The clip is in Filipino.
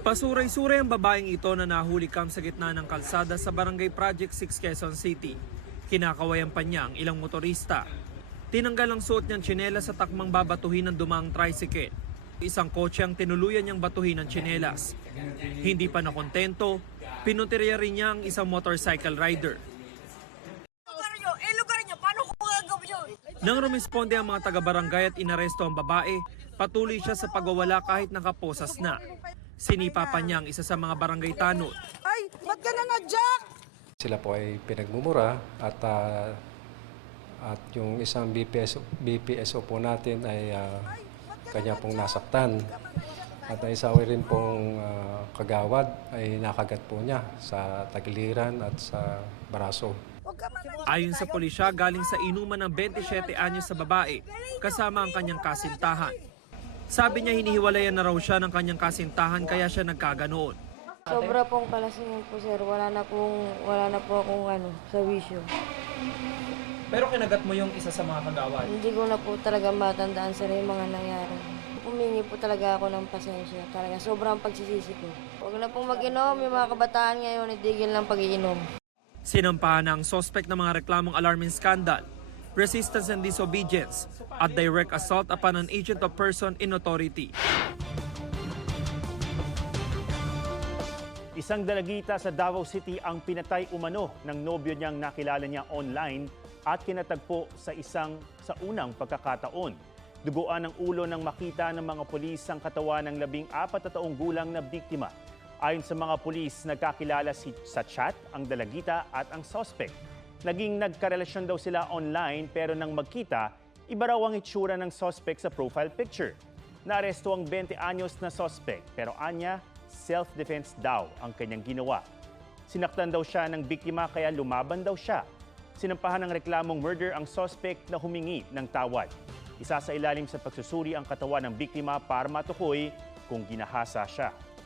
Pasuray-suray ang babaeng ito na nahuli kam sa gitna ng kalsada sa Barangay Project 6 Quezon City. Kinakawayan pa niya ang ilang motorista. Tinanggal ang suot niyang tsinelas sa takmang babatuhin ng dumaang tricycle. Isang kotse ang tinuluyan niyang batuhin ng tsinelas. Hindi pa nakontento, pinutirya rin niya ang isang motorcycle rider. Lugar niyo, paano ko gagawin yun? Nang rumisponde ang mga taga-barangay at inaresto ang babae, patuloy siya sa pagwawala kahit nakaposas na. Sinipa pa niya ang isa sa mga barangay tanod. Ay, ba't ka na na-jack? Sila po ay pinagmumura at yung isang BPSO po natin ay kanya pong nasaktan. At isawi rin pong kagawad ay nakagat po niya sa tagiliran at sa braso. Ayon sa pulisya, galing sa inuman ng 27 anyos sa babae kasama ang kanyang kasintahan. Sabi niya hinihiwalayan na raw siya ng kanyang kasintahan kaya siya nagkaganoon. Sobra pong kalasingan po sir, wala na po akong sa wisyo. Pero kinagat mo yung isa sa mga kagawad. Hindi ko na po talaga matandaan sir yung mga nangyari. Humingi po talaga ako ng pasensya, talaga sobrang pagsisisi ko. Huwag na pong mag-inom, yung mga kabataan ngayon, itigil ng pag-iinom. Sinampahan ng sospek ng mga reklamong alarming scandal, resistance and disobedience, at direct assault upon an agent of person in authority. Isang dalagita sa Davao City ang pinatay umano ng nobyo niyang nakilala niya online at kinatagpo sa unang pagkakataon. Duguan ng ulo nang makita ng mga pulis ang katawan ng 14 na taong gulang na biktima. Ayon sa mga pulis, nagkakilala sa chat ang dalagita at ang suspect. Naging nagkarelasyon daw sila online pero nang magkita, iba raw ang itsura ng suspect sa profile picture. Naaresto ang 20 anyos na suspect pero anya, self-defense daw ang kanyang ginawa. Sinaktan daw siya ng biktima kaya lumaban daw siya. Sinampahan ng reklamong murder ang suspect na humingi ng tawad. Isa sa ilalim sa pagsusuri ang katawan ng biktima para matukoy kung ginahasa siya.